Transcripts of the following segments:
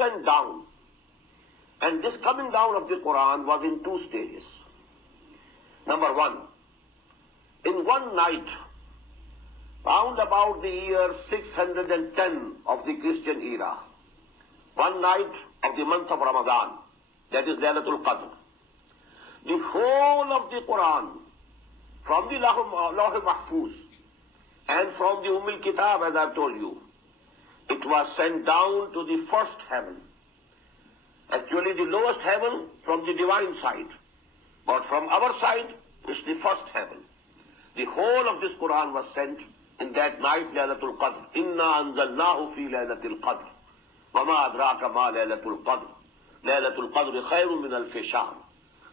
sent down. And this coming down of the Quran was in two stages. Number one, in one night, round about the year 610 of the Christian era, one night of the month of Ramadan, that is Laylatul Qadr, the whole of the Quran, from the Lawh Mahfuz and from the Kitab, as I've told you, it was sent down to the first heaven. Actually, the lowest heaven from the divine side. But from our side, it's the first heaven. The whole of this Quran was sent in that night, Laylatul Qadr. Inna anzalnahu fi Laylatul Qadr. Wama adraka ma Laylatul Qadr. Laylatul Qadr khayrun min alfi shahr.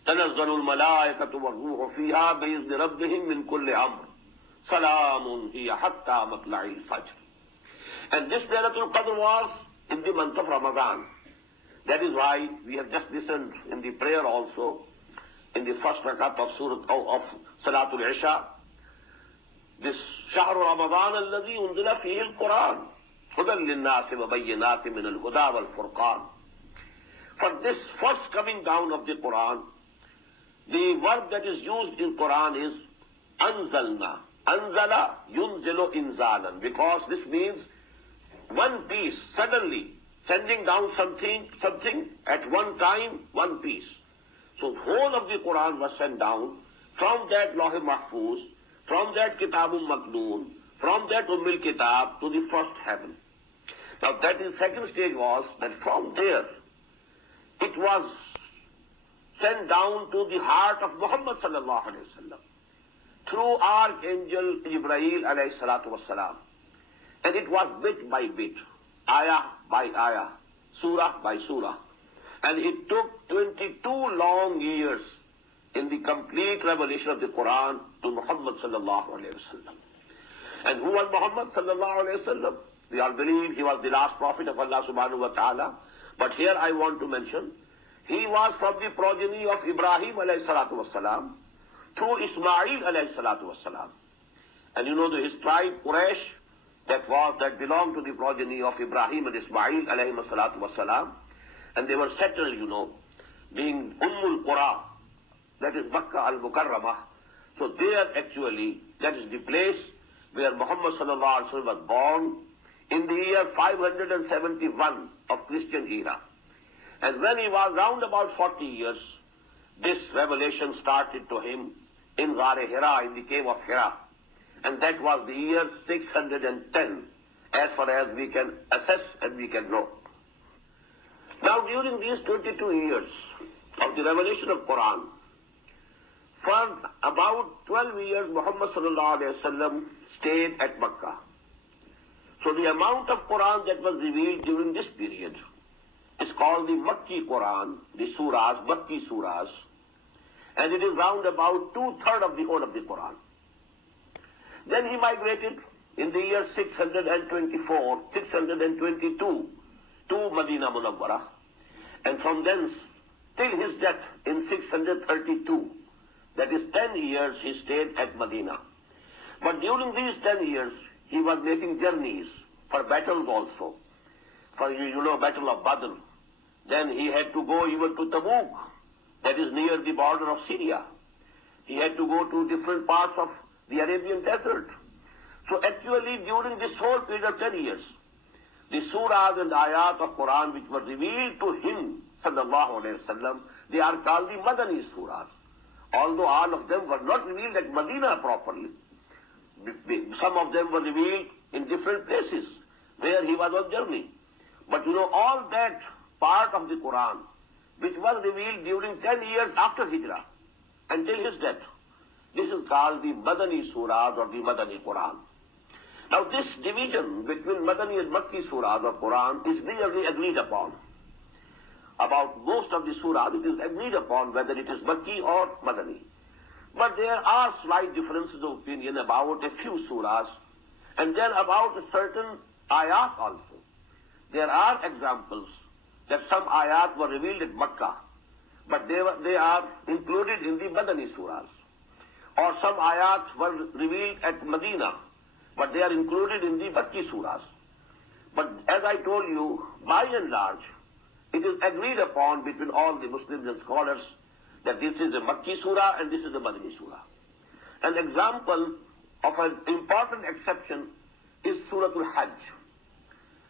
تنزل الملائكة والروح فيها بإذن ربهم من كل أمر سلام هي حتى مطلع الفجر. And this Laylatul Qadr was in the month of Ramadan. That is why we have just listened in the prayer also, in the first rakat of Salatul Isha, this شهر رمضان الذي أنزل فيه القرآن هدى للناس وبينات من الهدى والفرقان. For this first coming down of the Quran, the verb that is used in Quran is anzalna. Anzala yunzilu inzalan, because this means one piece, suddenly sending down something at one time, one piece. So whole of the Quran was sent down from that Lawh Mahfuz, from that Kitabul Maknoon, from that Kitab to the first heaven. Now that is second stage was that from there it was sent down to the heart of Muhammad sallallahu alaihi wasallam through Archangel Jibreel alayhi salatu wassalam. And it was bit by bit, ayah by ayah, surah by surah. And it took 22 long years in the complete revelation of the Quran to Muhammad sallallahu alayhi wasallam. And who was Muhammad sallallahu alayhi wasallam? We all believe he was the last prophet of Allah subhanahu wa ta'ala. But here I want to mention, he was from the progeny of Ibrahim alayhi salatu wasalam through Ismail alayhi salatu wasalam. And you know his tribe Quraysh, that belonged to the progeny of Ibrahim and Ismail alayhi salatu wasalam. And they were settled, being Ummul Qura, that is Makkah al-Mukarramah. So there actually, that is the place where Muhammad sallallahu alaihi wasallam was born in the year 571 of Christian era. And when he was round about 40 years, this revelation started to him in Ghar Hira, in the cave of Hira. And that was the year 610, as far as we can assess and we can know. Now during these 22 years of the revelation of Quran, for about 12 years Muhammad sallallahu alaihi wasallam stayed at Makkah. So the amount of Quran that was revealed during this period is called the Makki Quran, the surahs, Makki surahs, and it is round about 2/3 of the whole of the Quran. Then he migrated in the year 624, 622 to Medina Munawwarah, and from thence till his death in 632, that is 10 years he stayed at Medina. But during these 10 years, he was making journeys for battles also. For Battle of Badr. Then he had to go even to Tabuk, that is near the border of Syria. He had to go to different parts of the Arabian desert. So actually during this whole period of 10 years, the surahs and ayat of Quran which were revealed to him, sallallahu alayhi wasallam, they are called the Madani surahs. Although all of them were not revealed at Medina properly. Some of them were revealed in different places where he was on journey. But all that part of the Quran which was revealed during 10 years after Hijrah until his death, this is called the Madani surahs or the Madani Quran. Now this division between Madani and Makki surahs of Quran is nearly agreed upon. About most of the surahs it is agreed upon whether it is Makki or Madani. But there are slight differences of opinion about a few surahs and then about a certain ayat also. There are examples that some ayat were revealed at Makkah, but they are included in the Madani surahs. Or some ayat were revealed at Medina, but they are included in the Makki surahs. But as I told you, by and large, it is agreed upon between all the Muslims and scholars that this is a Makki surah and this is a Madani surah. An example of an important exception is Suratul Hajj.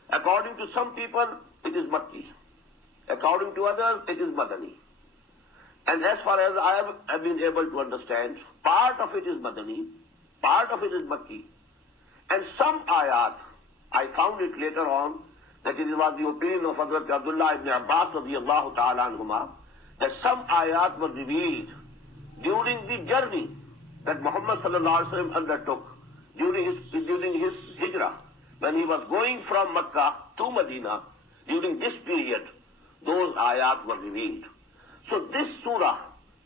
According to some people, it is Makki. According to others, it is Madani. And as far as I have been able to understand, part of it is Madani, part of it is Makki. And some ayat, I found it later on, that it was the opinion of Hazrat Abdullah ibn Abbas radiyallahu ta'ala anhuma, that some ayat were revealed during the journey that Muhammad sallallahu alaihi wasallam undertook during his hijrah. When he was going from Makkah to Medina, during this period, those ayat were revealed. So this surah,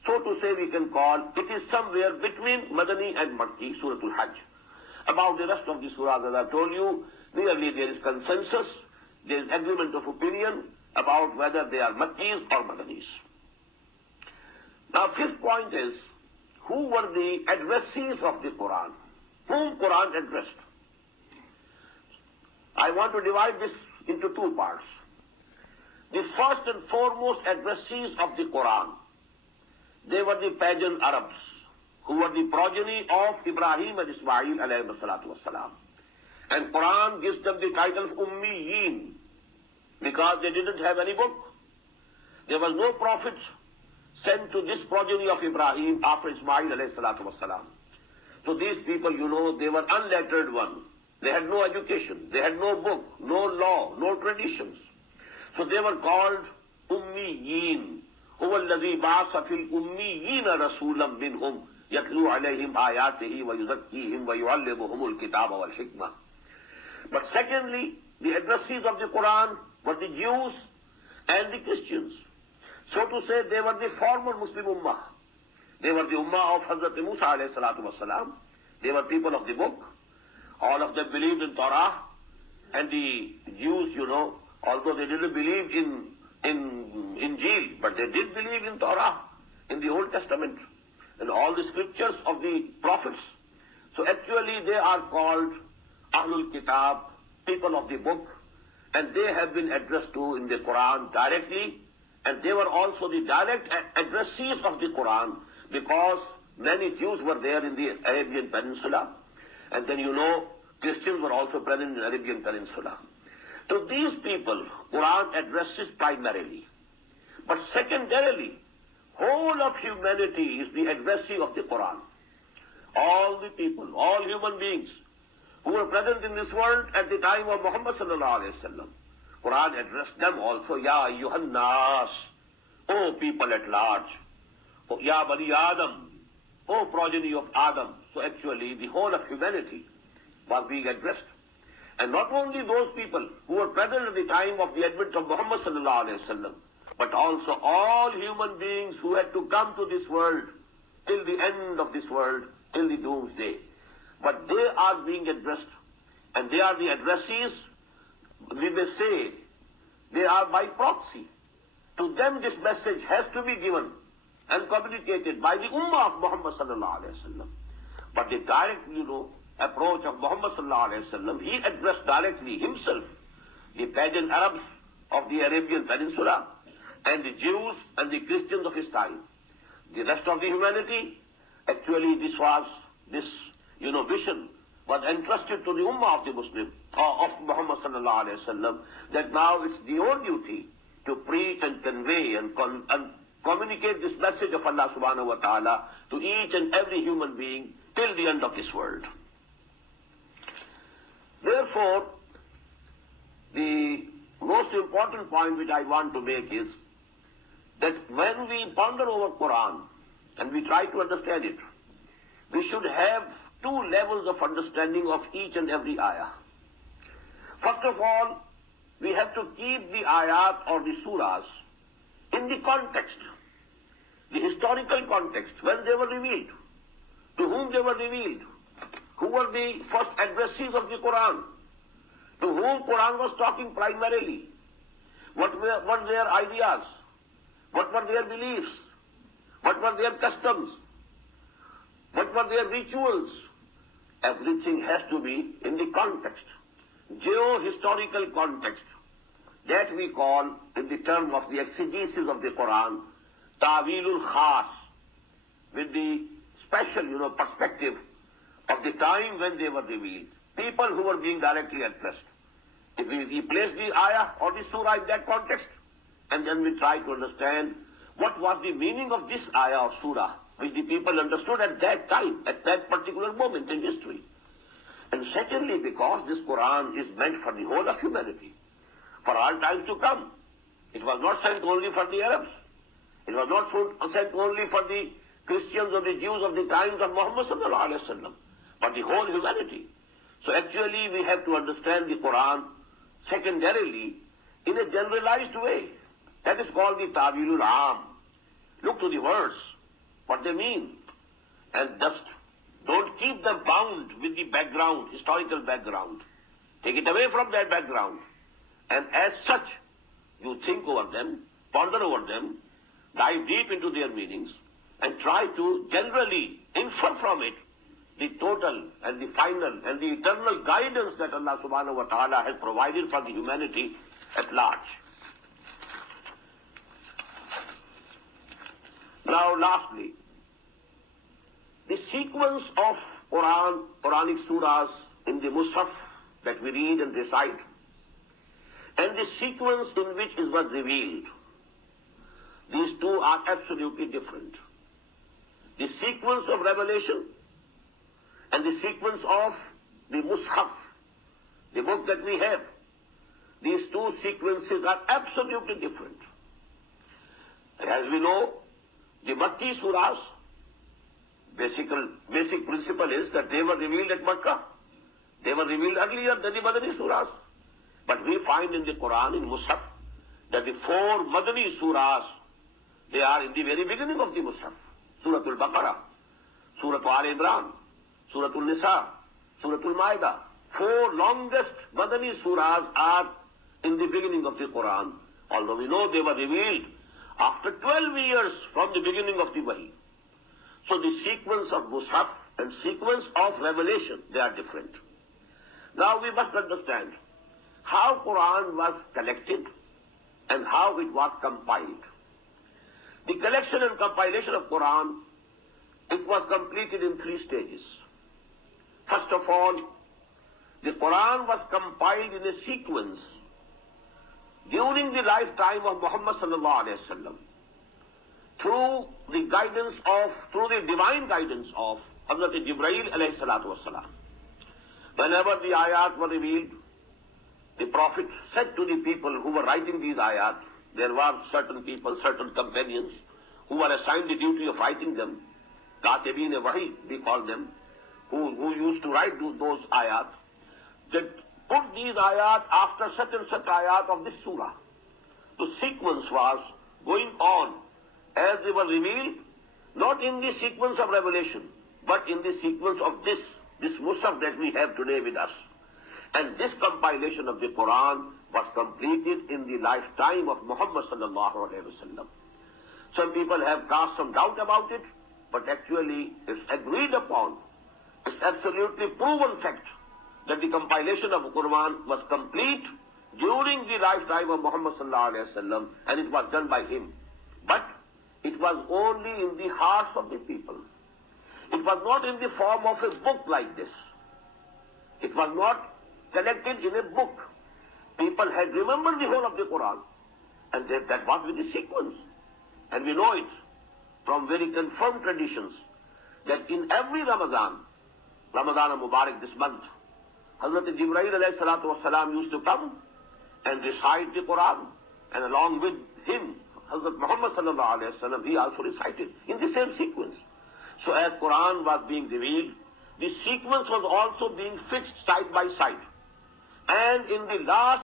so to say we can call, it is somewhere between Madani and Makki, Suratul Hajj. About the rest of the surahs, as I told you, nearly there is consensus, there is agreement of opinion about whether they are Makkis or Madanis. Now, fifth point is, who were the addressees of the Quran? Whom Quran addressed? I want to divide this into two parts. The first and foremost addressees of the Quran, they were the pagan Arabs, who were the progeny of Ibrahim and Ismail alayhi salatu wassalam. And Quran gives them the title of Ummiyin, because they didn't have any book. There was no prophet sent to this progeny of Ibrahim after Ismail alayhi salatu wassalam. So these people, they were unlettered ones. They had no education, they had no book, no law, no traditions. So they were called Ummiyin. هو الذي بعث في الأميين رسولا منهم يتلو عليهم آياته ويزكيهم ويعلمهم الكتاب والحكمة. But secondly, the addressees of the Quran were the Jews and the Christians. So to say, they were the former Muslim Ummah. They were the Ummah of Hazrat Musa alayhi salatu wasalam. They were people of the book. All of them believed in Torah. And the Jews, although they didn't believe in Injil, but they did believe in Torah, in the Old Testament, and all the scriptures of the prophets. So actually they are called Ahlul Kitab, people of the book, and they have been addressed to in the Quran directly, and they were also the direct addressees of the Quran, because many Jews were there in the Arabian Peninsula, and then Christians were also present in the Arabian Peninsula. To these people, Quran addresses primarily. But secondarily, whole of humanity is the addressee of the Quran. All the people, all human beings who were present in this world at the time of Muhammad sallallahu alaihi wasallam, Quran addressed them also, Ya ayyuhan nas, O people at large, Ya bani Adam, O progeny of Adam. So actually the whole of humanity was being addressed. And not only those people who were present at the time of the advent of Muhammad sallallahu alaihi wasallam, but also all human beings who had to come to this world till the end of this world, till the doomsday. But they are being addressed, and they are the addressees. We may say they are by proxy. To them this message has to be given and communicated by the Ummah of Muhammad sallallahu alaihi wasallam. But the direct, approach of Muhammad sallallahu alaihi wasallam, he addressed directly himself the pagan Arabs of the Arabian Peninsula and the Jews and the Christians of his time. The rest of the humanity, actually this vision was entrusted to the Ummah of the Muslim, of Muhammad sallallahu alaihi wasallam, that now it's your duty to preach and convey and communicate this message of Allah subhanahu wa ta'ala to each and every human being till the end of this world. Therefore, the most important point which I want to make is that when we ponder over Quran and we try to understand it, we should have two levels of understanding of each and every ayah. First of all, we have to keep the ayat or the surahs in the context, the historical context, when they were revealed, to whom they were revealed, who were the first addressees of the Quran, to whom Quran was talking primarily, what were their ideas, what were their beliefs, what were their customs, what were their rituals. Everything has to be in the context, geo-historical context. That we call, in the term of the exegesis of the Quran, ta'wilul khas, with the special, perspective of the time when they were revealed. People who were being directly addressed. If we place the ayah or the surah in that context, and then we try to understand what was the meaning of this ayah or surah, which the people understood at that time, at that particular moment in history. And secondly, because this Quran is meant for the whole of humanity, for all times to come. It was not sent only for the Arabs. It was not sent only for the Christians or the Jews of the times of Muhammad sallallahu alaihi wasallam, but the whole humanity. So actually we have to understand the Quran secondarily in a generalized way. That is called the ta'wilul aam. Look to the words, what they mean, and just don't keep them bound with the background, historical background. Take it away from that background. And as such, you think over them, ponder over them, dive deep into their meanings, and try to generally infer from it the total and the final and the eternal guidance that Allah subhanahu wa ta'ala has provided for the humanity at large. Now lastly, the sequence of Quranic surahs in the Mus'haf that we read and recite, and the sequence in which it was revealed, these two are absolutely different. The sequence of revelation and the sequence of the Mus'haf, the book that we have, these two sequences are absolutely different. As we know, the Makki surahs, basic principle is that they were revealed at Makkah. They were revealed earlier than the Madani surahs. But we find in the Quran, in Mus'haf, that the 4 Madani surahs, they are in the very beginning of the Mus'haf. Surah Al-Baqarah, Surah Al-Imran, Surah Al-Nisa, Surah Al-Ma'idah. 4 longest Madani surahs are in the beginning of the Quran, although we know they were revealed after 12 years from the beginning of the Wahi. So the sequence of Mus'haf and sequence of revelation, they are different. Now we must understand how Quran was collected and how it was compiled. The collection and compilation of Quran, it was completed in 3 stages. First of all, the Quran was compiled in a sequence during the lifetime of Muhammad sallallahu alaihi wasallam, through the divine guidance of Hazrat Jibreel alayhi salatu wasalam. Whenever the ayat were revealed, the Prophet said to the people who were writing these ayat, there were certain people, certain companions, who were assigned the duty of writing them, Katibin Wahi, we call them, who used to write those ayat, that put these ayat after such and such ayat of this surah. The sequence was going on as they were revealed, not in the sequence of revelation, but in the sequence of this Mus'haf that we have today with us. And this compilation of the Quran was completed in the lifetime of Muhammad sallallahu alaihi wasallam. Some people have cast some doubt about it, but actually it's agreed upon. It's absolutely proven fact that the compilation of the Quran was complete during the lifetime of Muhammad sallallahu alaihi wasallam, and it was done by him. But it was only in the hearts of the people. It was not in the form of a book like this. It was not collected in a book. People had remembered the whole of the Quran, and that was with the sequence. And we know it from very confirmed traditions that in every Ramadan Mubarak this month, Hazrat Jibreel alayhi salatu wasalam used to come and recite the Quran, and along with him, Hazrat Muhammad sallallahu alayhi wasallam, he also recited in the same sequence. So as Quran was being revealed, the sequence was also being fixed side by side. And in the last